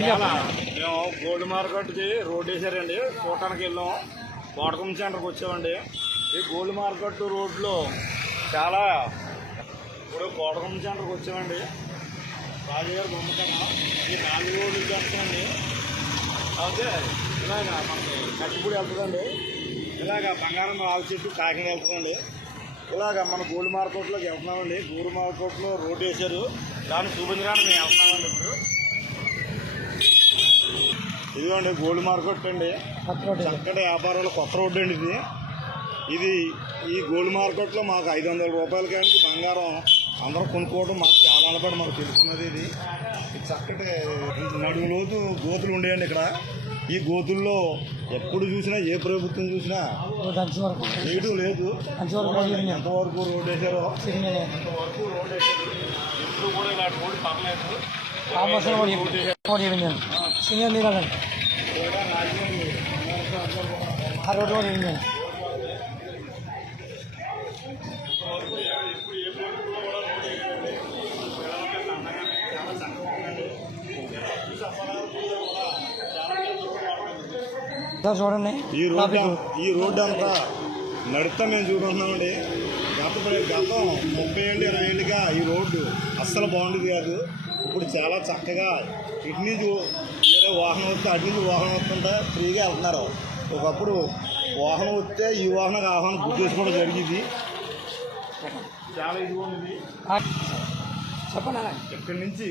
మేము గోల్డ్ మార్కెట్కి రోడ్ వేసారండి, చూడటానికి వెళ్ళాం. కోటకం సెంటర్కి వచ్చామండి. ఈ గోల్డ్ మార్కెట్ రోడ్లో చాలా ఇప్పుడు కోటకం సెంటర్కి వచ్చామండి. రాజుగారు బొమ్మకన్నా ఈ 4 రోడ్లు చేస్తామండి. అయితే ఇలాగ మనకి కట్టిపూడి వెళ్తుందండి, ఇలాగ బంగారం ఆవు చెట్టు కాకినాడ వెళ్తుందండి. ఇలాగ మన గోల్డ్ మార్కెట్లోకి వెళ్తున్నామండి. గోల్డ్ మార్కెట్లో రోడ్డు వేశారు, దాన్ని చూపించడానికి మేము వెళ్తున్నామండి. ఇప్పుడు ఇదిగోండి గోల్డ్ మార్కెట్ అండి, చక్కటి వ్యాపారాలు కొత్త రోడ్డు అండి ఇది. ఈ గోల్డ్ మార్కెట్లో మాకు 500 రూపాయల కానీ బంగారం అందరూ కొనుక్కోవడం మాకు చాలా అనపడి మాకు తెలుసుకున్నది. ఇది చక్కటి నడుములోతు గోతులు ఉండేయండి ఇక్కడ. ఈ గోతుల్లో ఎప్పుడు చూసినా ఏ ప్రభుత్వం చూసినా వేయడం లేదు. ఎంతవరకు రోడ్ వేసారో అంతవరకు రోడ్ వేసారు. ఎప్పుడు కూడా ఇలాంటి రోడ్డు పర్లేదు. చూడండి, ఈ రోడ్డు అంతా నడుస్తా మేము చూపించున్నామండి. గతం 30 ఏళ్ళు 20 ఏళ్ళుగా ఈ రోడ్డు అస్సలు బాగుండేది కాదు. ఇప్పుడు చాలా చక్కగా ఇటు నుంచి వేరే వాహనం వస్తే అటు నుంచి వాహనం వస్తుంటే ఫ్రీగా వెళ్తున్నారు. ఒకప్పుడు వాహనం వస్తే ఈ వాహనం ఆహ్వానం గుర్తు చేసుకోవడం జరిగింది. చాలా ఇదిగా ఉంది. చెప్పండి, ఇక్కడి నుంచి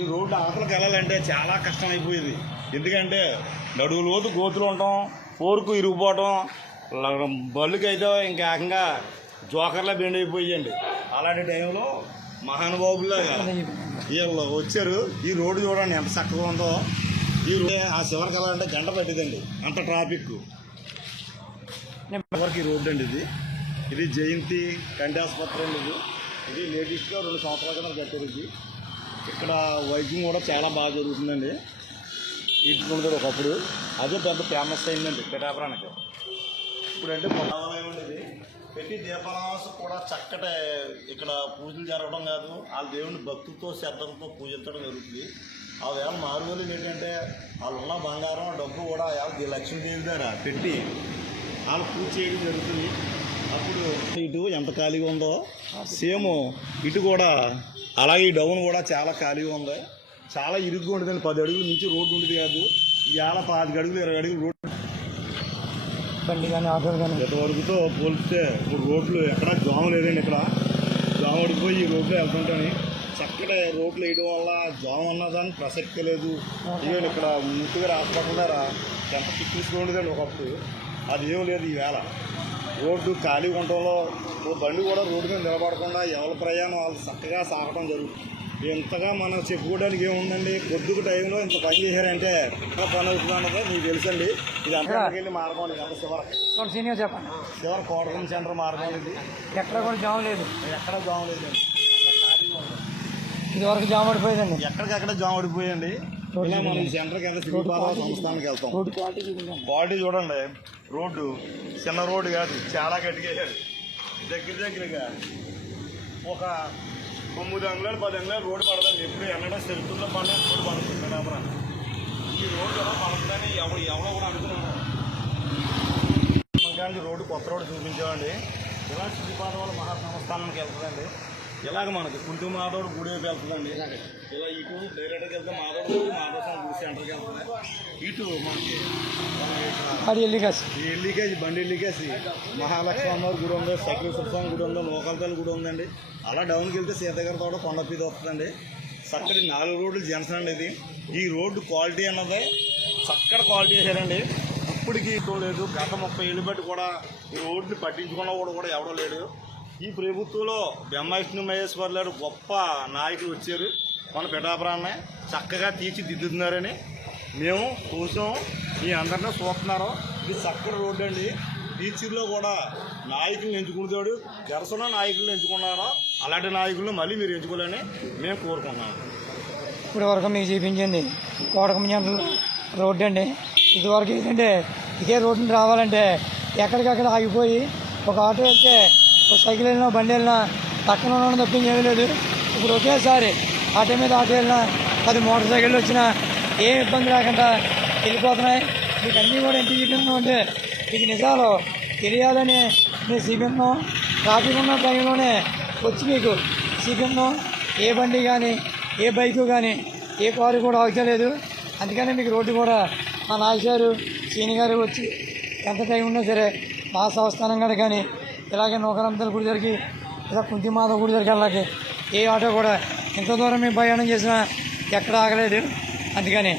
ఈ రోడ్డు అవతలకు వెళ్ళాలంటే చాలా కష్టం అయిపోయేది. ఎందుకంటే నడువు లోతు గోతులు ఉండటం, ఫోర్కు ఇరిగిపోవటం, బళ్ళుకి అయితే ఇంకా ఏకంగా జోకర్లా బెండ్ అయిపోయాయండి. అలాంటి టైంలో మహానుభావులాగా వీళ్ళు వచ్చారు. ఈ రోడ్డు చూడండి ఎంత చక్కగా ఉందో. ఈ రోడ్డు ఆ చివరికి వెళ్ళాలంటే గంట పట్టిందండి, అంత ట్రాఫిక్. చివరికి ఈ రోడ్డు అండి ఇది జయంతి కంటి ఆసుపత్రి అండి. ఇది లేటెస్ట్గా 2 సంవత్సరాల కింద కట్టారు. ఇక్కడ వైద్యం కూడా చాలా బాగా జరుగుతుందండి. ఇటు ఉండదు ఒకప్పుడు, అదే పెద్ద ఫేమస్ అయిందండి పిఠాపురానికి. ఇప్పుడంటే దేవాలయం ఉండేది పెట్టి దీపాలవాసు కూడా చక్కటి ఇక్కడ పూజలు జరగడం కాదు, వాళ్ళ దేవుని భక్తితో శ్రద్ధలతో పూజించడం జరుగుతుంది. ఆ వేళ మారువేలు ఏంటంటే వాళ్ళు ఉన్న బంగారం డబ్బు కూడా లక్ష్మీదేవి దగ్గర పెట్టి వాళ్ళు పూజ చేయడం జరుగుతుంది. అప్పుడు ఇటు ఎంత ఖాళీగా ఉందో సేమ్ ఇటు కూడా అలాగే ఈ డౌన్ కూడా చాలా ఖాళీగా ఉంది. చాలా ఇరుగ్గా ఉండదండి. 10 అడుగుల నుంచి రోడ్డు ఉండేది కాదు. ఇవాళ 25 అడుగులు 20 అడుగులు రోడ్డు బండి కానీ ఆటోలు కానీ ఎంతవరకుతో పోలిస్తే ఇప్పుడు రోడ్లు ఎక్కడా జాము లేదండి. ఇక్కడ జాము పడిపోయి ఈ రోడ్లు వెళ్తుంటాను. చక్కటి రోడ్లు వేయడం వల్ల జాము అన్నదానికి ప్రసక్తి లేదు. ఇవన్నీ ఇక్కడ ముట్టుగారు హాస్పిటల్ దగ్గర ఎంత పిక్నిస్గా ఉండదండి ఒకప్పుడు, అది ఏం లేదు. ఈవేళ రోడ్డు ఖాళీ ఉండటంలో బండి కూడా రోడ్డు మీద నిలబడకుండా ఎవరి ప్రయాణం వాళ్ళు చక్కగా సాగటం జరుగుతుంది. ఎంతగా మనం చెప్పుకోవడానికి ఏముందండి, కొద్దిగా టైంలో ఇంత పని చేశారంటే పని అవుతుంది అన్నది మీకు తెలుసండి. ఇది అంతకెళ్ళి మార్గం అండి. అంత సీనియర్ చెప్పండి, చివరి కోటకం సెంటర్ మార్గం ఇది. ఎక్కడ కూడా జామ్ లేదు, ఎక్కడ జామ్ లేదండి. ఇదివరకు జామ్ పడిపోయిందండి, ఎక్కడికక్కడ జామ్ పడిపోయండి. ఇలా మనం సెంటర్కి వెళ్తే శ్రీపాద సంస్థానికి వెళ్తాం. క్వాలిటీ చూడండి. రోడ్డు చిన్న రోడ్డు కాదు, చాలా గట్టిగా దగ్గరగా ఒక 9 అంగుళాలు 10 అంగుళాలు రోడ్డు పడదండి. ఎప్పుడు ఎన్నడో చరిత్రలో పడిన రోడ్డు పడుతుంది పిఠాపురం. ఈ రోడ్డు ఎలా పడుతుందని ఎవరో కూడా అనుకున్నాను. కానీ రోడ్డు కొత్త రోడ్డు చూపించామండి. ఇలా శ్రీపాద వాళ్ళ మహాసంస్థానానికి వెళ్తుందండి. ఇలాగ మనకి కుంటు మాధవుడు గుడి వైపు వెళ్తుందండి. ఇలా ఇటు డైరెక్ట్గా వెళ్తే మాధవుడు గుడి సెంటర్కి వెళ్తుంది. ఇటు మనకి ఈ ఎల్లికేసి బండి ఎల్లికేసి మహాలక్ష్మి అమ్మవారి గుడి ఉంది, సకలేశ్వర స్వామి గుడి ఉంది, లోకల్తల్లి గుడి ఉందండి. అలా డౌన్కి వెళ్తే సీతగారి తోట కొండపీది వస్తుందండి. చక్కటి 4 రోడ్లు జంక్షన్ అండి ఇది. ఈ రోడ్డు క్వాలిటీ అన్నది చక్కటి క్వాలిటీ వేసారండి. ఇప్పటికీ ఇటు లేదు. గత 30 ఏళ్ళు బట్టి కూడా ఈ రోడ్ని పట్టించుకున్న కూడా ఎవడో లేడు. ఈ ప్రభుత్వంలో బ్రహ్మవిష్ణు మహేశ్వర్ గారు గొప్ప నాయకులు వచ్చారు. మన పిఠాపురాన్ని చక్కగా తీర్చిదిద్దుతున్నారని మేము చూసాం. మీ అందరినీ చూస్తున్నారు. ఇది చక్కటి రోడ్డు అండి. టీచర్లో కూడా నాయకులను ఎంచుకుంటాడు, గెరసన నాయకులను ఎంచుకున్నారో అలాంటి నాయకులను మళ్ళీ మీరు ఎంచుకోవాలని మేము కోరుకుంటున్నాము. ఇప్పుడు వరకు మీకు చూపించింది కోటకం రోడ్డు అండి. ఇదివరకు ఏంటంటే ఇదే రోడ్డుని రావాలంటే ఎక్కడికక్కడ ఆగిపోయి ఒక ఆటో వెళ్తే ఒక సైకిల్ వెళ్ళినా బండి వెళ్ళినా పక్కన ఉండడం తప్పించేది లేదు. ఇప్పుడు ఒకేసారి ఆటో మీద ఆటో వెళ్ళినా 10 మోటార్ సైకిళ్ళు వచ్చినా ఏ ఇబ్బంది లేకుండా వెళ్ళిపోతున్నాయి. మీకు అన్నీ కూడా ఎంత చూపిస్తున్నాం అంటే మీకు నిజాలు తెలియాలని మీరు చూపిస్తున్నాం. ట్రాఫిక్ ఉన్న టైంలోనే వచ్చి మీకు చూపిస్తున్నాం. ఏ బండి కానీ ఏ బైకు కానీ ఏ కారు కూడా ఆగుతలేదు. అందుకని మీకు రోడ్డు కూడా మా నాగేశారు సీని గారు వచ్చి ఎంత టైం ఉన్నా సరే మా సంస్థానం కాడ కానీ ఇలాగే నూకరంతల గుడి దగ్గరికి ఇలా కుంతిమాత గుడి దగ్గరికి వెళ్ళాలి ఏ ఆటో కూడా ఇంత దూరం మేము ప్రయాణం చేసినా ఎక్కడ ఆగలేదు. అందుకని